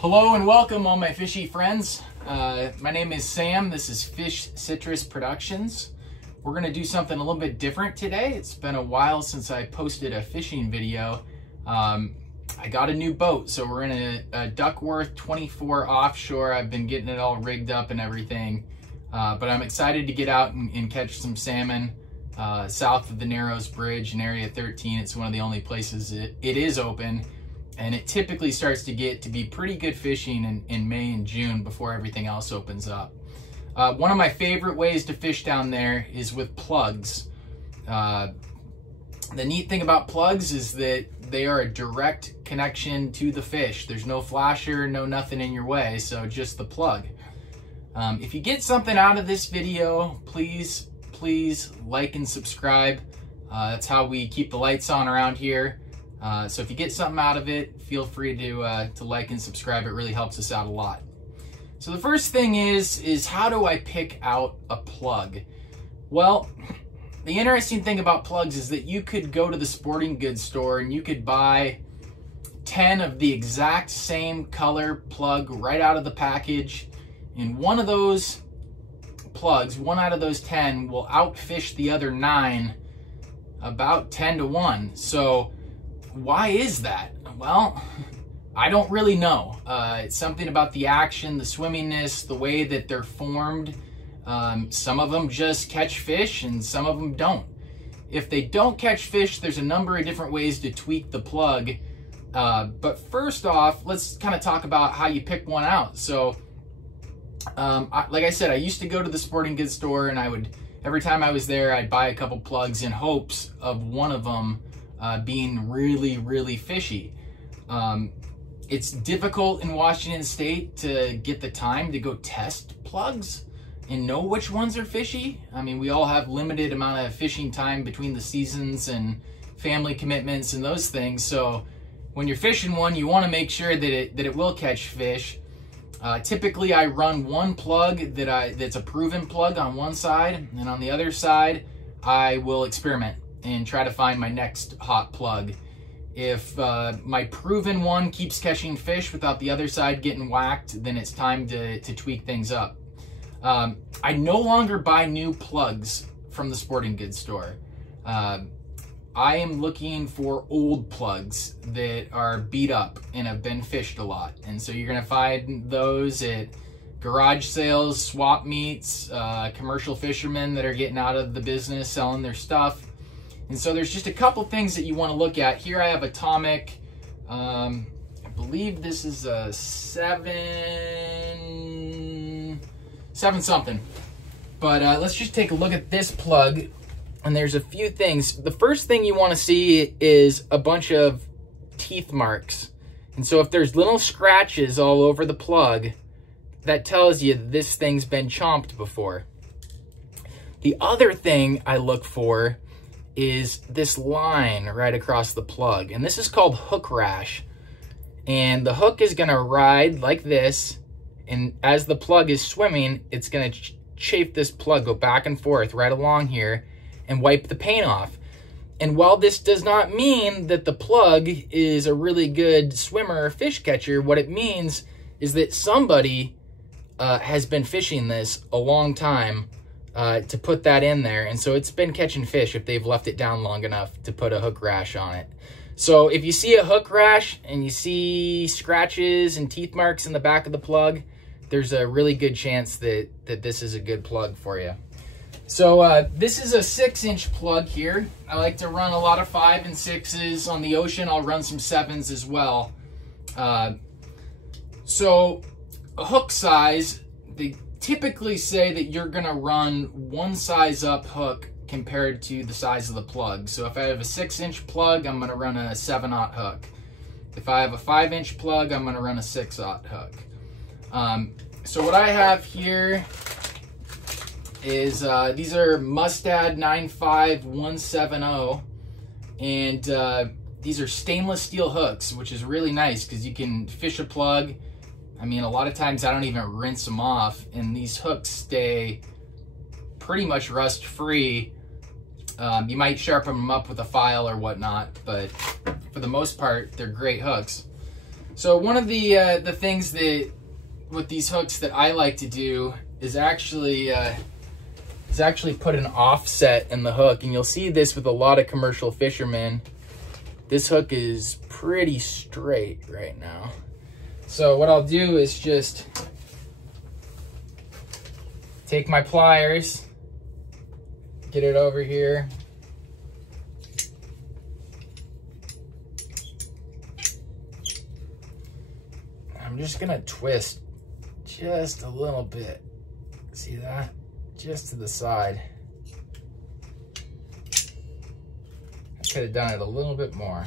Hello and welcome all my fishy friends. My name is Sam. This is Fish Citrus Productions. We're going to do something a little bit different today. It's been a while since I posted a fishing video. I got a new boat, so we're in a Duckworth 24 offshore. I've been getting it all rigged up and everything, but I'm excited to get out and catch some salmon south of the Narrows Bridge in Area 13. It's one of the only places it is open. And it typically starts to get to be pretty good fishing in May and June before everything else opens up. One of my favorite ways to fish down there is with plugs. The neat thing about plugs is that they are a direct connection to the fish. There's no flasher, no nothing in your way, so just the plug. If you get something out of this video, please like and subscribe. That's how we keep the lights on around here. So if you get something out of it, feel free to like and subscribe. It really helps us out a lot. So the first thing is how do I pick out a plug? Well, the interesting thing about plugs is that you could go to the sporting goods store and you could buy 10 of the exact same color plug right out of the package. And one of those plugs, one out of those 10, will outfish the other 9 about 10 to 1. So why is that? Well, I don't really know. It's something about the action, the swimminess, the way that they're formed. Some of them just catch fish and some of them don't. If they don't catch fish, there's a number of different ways to tweak the plug. But first off, let's kind of talk about how you pick one out. So, like I said, I used to go to the sporting goods store and every time I was there, I'd buy a couple plugs in hopes of one of them being really fishy. It's difficult in Washington State to get the time to go test plugs and know which ones are fishy. I mean, we all have limited amount of fishing time between the seasons and family commitments and those things. So when you're fishing one, you want to make sure that it will catch fish. Typically, I run one plug that's a proven plug on one side, and on the other side, I will experiment and try to find my next hot plug. If my proven one keeps catching fish without the other side getting whacked, then it's time to tweak things up. I no longer buy new plugs from the sporting goods store. I am looking for old plugs that are beat up and have been fished a lot. And so you're gonna find those at garage sales, swap meets, commercial fishermen that are getting out of the business selling their stuff. And so there's just a couple things that you want to look at. Here I have a Tomic. I believe this is a 7 something. But let's just take a look at this plug. And there's a few things. The first thing you want to see is a bunch of teeth marks. And so if there's little scratches all over the plug, that tells you this thing's been chomped before. The other thing I look for is this line right across the plug. And this is called hook rash. And the hook is gonna ride like this. And as the plug is swimming, it's gonna chafe this plug, go back and forth right along here and wipe the paint off. And while this does not mean that the plug is a really good swimmer or fish catcher, what it means is that somebody has been fishing this a long time to put that in there. And so it's been catching fish if they've left it down long enough to put a hook rash on it. So if you see a hook rash and you see scratches and teeth marks in the back of the plug, there's a really good chance that this is a good plug for you. So this is a 6-inch plug here. I like to run a lot of 5 and 6s. On the ocean, I'll run some 7s as well. So a hook size, they typically say that you're gonna run 1 size up hook compared to the size of the plug. So if I have a 6-inch plug, I'm gonna run a 7/0 hook. If I have a 5-inch plug, I'm gonna run a 6/0 hook. So what I have here is these are Mustad 95170, and these are stainless steel hooks, which is really nice because you can fish a plug. I mean, a lot of times I don't even rinse them off, and these hooks stay pretty much rust free. You might sharpen them up with a file or whatnot, but for the most part, they're great hooks. So one of the things that with these hooks that I like to do is actually put an offset in the hook, and you'll see this with a lot of commercial fishermen. This hook is pretty straight right now. So what I'll do is just take my pliers, get it over here. I'm just gonna twist just a little bit. See that? Just to the side. I could have done it a little bit more.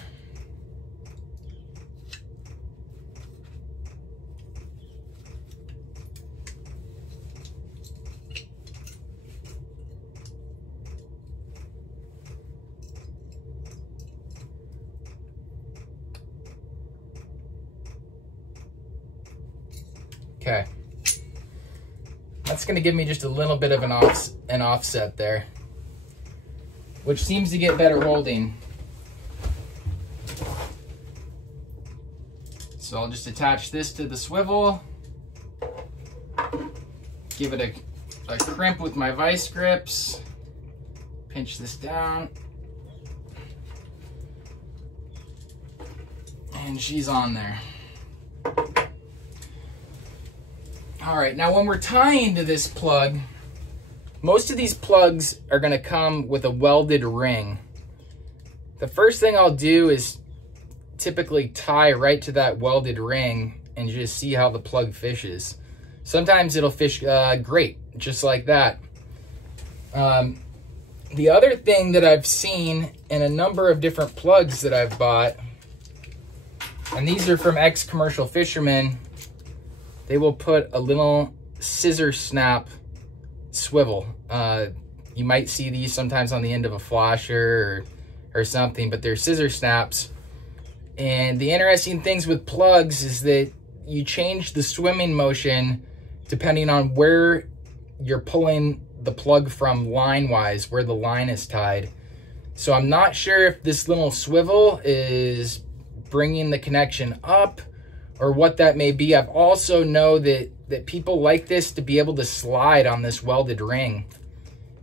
Okay, that's gonna give me just a little bit of an offset there, which seems to get better holding. So I'll just attach this to the swivel, give it a crimp with my vice grips, pinch this down, and she's on there. All right, now when we're tying to this plug, most of these plugs are gonna come with a welded ring. The first thing I'll do is typically tie right to that welded ring and just see how the plug fishes. Sometimes it'll fish great, just like that. The other thing that I've seen in a number of different plugs that I've bought, and these are from ex-commercial fishermen, they will put a little scissor snap swivel. You might see these sometimes on the end of a flasher or something, but they're scissor snaps. And the interesting things with plugs is that you change the swimming motion depending on where you're pulling the plug from line-wise, where the line is tied. So I'm not sure if this little swivel is bringing the connection up or what that may be. I've also know that people like this to be able to slide on this welded ring.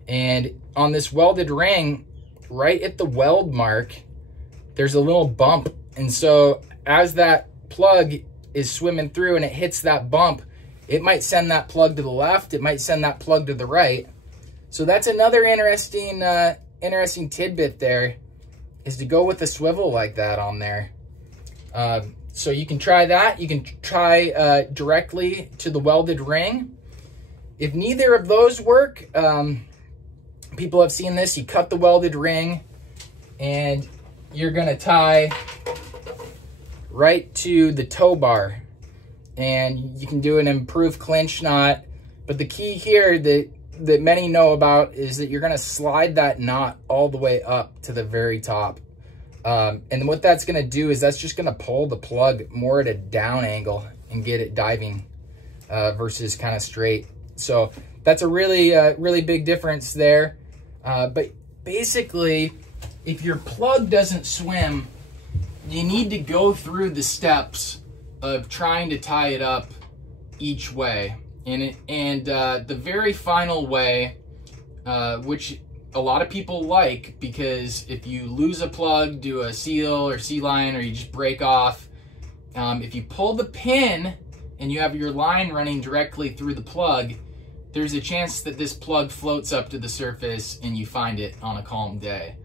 And on this welded ring, right at the weld mark, there's a little bump. And so as that plug is swimming through and it hits that bump, it might send that plug to the left, it might send that plug to the right. So that's another interesting tidbit there, is to go with a swivel like that on there. So you can try that. You can try directly to the welded ring. If neither of those work, people have seen this. You cut the welded ring and you're gonna tie right to the tow bar. And you can do an improved clinch knot. But the key here that many know about is that you're gonna slide that knot all the way up to the very top. And what that's gonna do is that's just gonna pull the plug more at a down angle and get it diving versus kind of straight. So that's a really big difference there. But basically, if your plug doesn't swim, you need to go through the steps of trying to tie it up each way. And the very final way, which a lot of people like, because if you lose a plug, do a seal or sea line, or you just break off, if you pull the pin and you have your line running directly through the plug, there's a chance that this plug floats up to the surface and you find it on a calm day.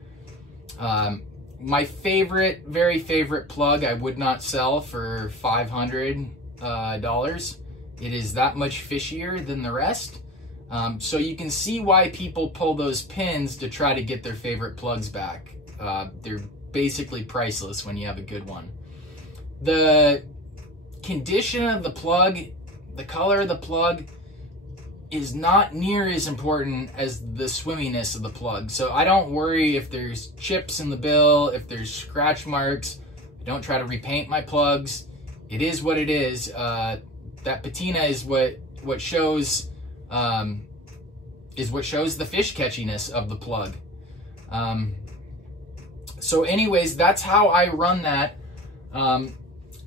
My very favorite plug I would not sell for $500. It is that much fishier than the rest. So you can see why people pull those pins to try to get their favorite plugs back. They're basically priceless when you have a good one. The condition of the plug, the color of the plug, is not near as important as the swimminess of the plug. So I don't worry if there's chips in the bill, if there's scratch marks. I don't try to repaint my plugs. It is what it is. That patina is what shows the fish catchiness of the plug. So anyways, that's how I run that.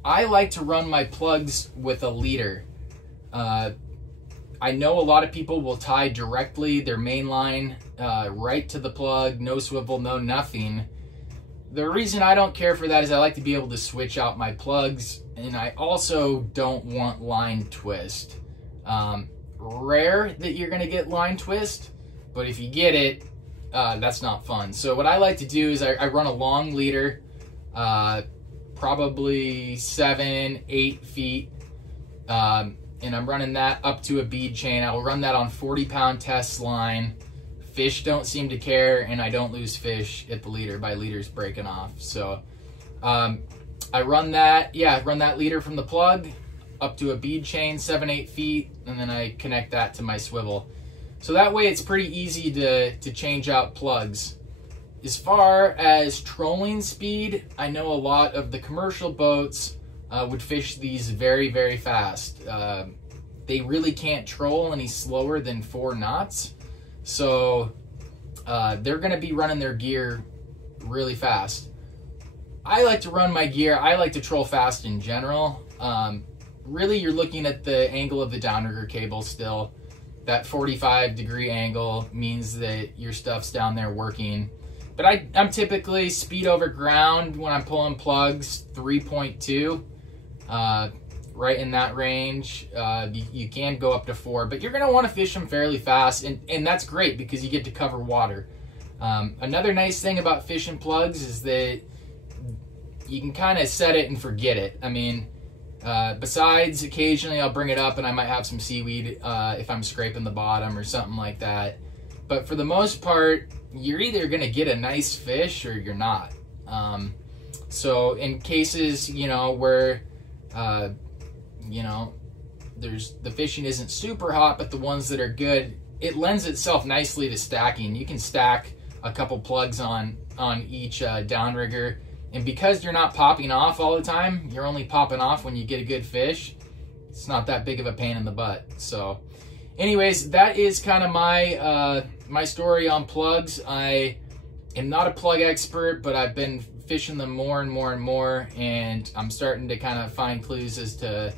I like to run my plugs with a leader. I know a lot of people will tie directly their main line right to the plug, no swivel, no nothing. The reason I don't care for that is I like to be able to switch out my plugs, and I also don't want line twist. Rare that you're gonna get line twist, but if you get it, that's not fun. So what I like to do is I run a long leader, probably 7-8 feet, and I'm running that up to a bead chain. I will run that on 40-pound test line. Fish don't seem to care, and I don't lose fish at the leader by leaders breaking off. So I run that, run that leader from the plug up to a bead chain, 7-8 feet, and then I connect that to my swivel. So that way it's pretty easy to change out plugs. As far as trolling speed, I know a lot of the commercial boats would fish these very, very fast. They really can't troll any slower than 4 knots. So they're gonna be running their gear really fast. I like to run my gear, I like to troll fast in general. Really, you're looking at the angle of the downrigger cable still. That 45-degree angle means that your stuff's down there working. But I'm typically speed over ground when I'm pulling plugs, 3.2, right in that range. You can go up to 4, but you're gonna wanna fish them fairly fast, and that's great because you get to cover water. Another nice thing about fishing plugs is that you can kind of set it and forget it. I mean, besides occasionally I'll bring it up and I might have some seaweed if I'm scraping the bottom or something like that. But for the most part, you're either gonna get a nice fish or you're not. So in cases, you know, where, you know, the fishing isn't super hot, but the ones that are good, it lends itself nicely to stacking. You can stack a couple plugs on each downrigger. And because you're not popping off all the time, you're only popping off when you get a good fish. It's not that big of a pain in the butt. So anyways, that is kind of my my story on plugs. I am not a plug expert, but I've been fishing them more and more and more, and I'm starting to kind of find clues as to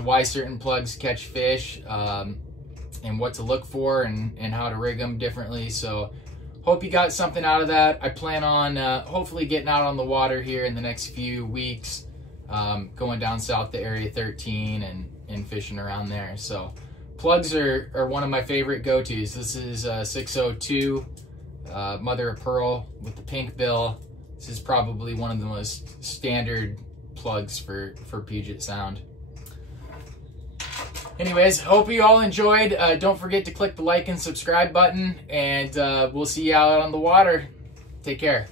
why certain plugs catch fish, and what to look for and how to rig them differently. So hope you got something out of that. I plan on hopefully getting out on the water here in the next few weeks, going down south to Area 13 and fishing around there. So plugs are one of my favorite go-tos. This is 602 mother of pearl with the pink bill. This is probably one of the most standard plugs for Puget Sound. Anyways, hope you all enjoyed. Don't forget to click the like and subscribe button, and we'll see you out on the water. Take care.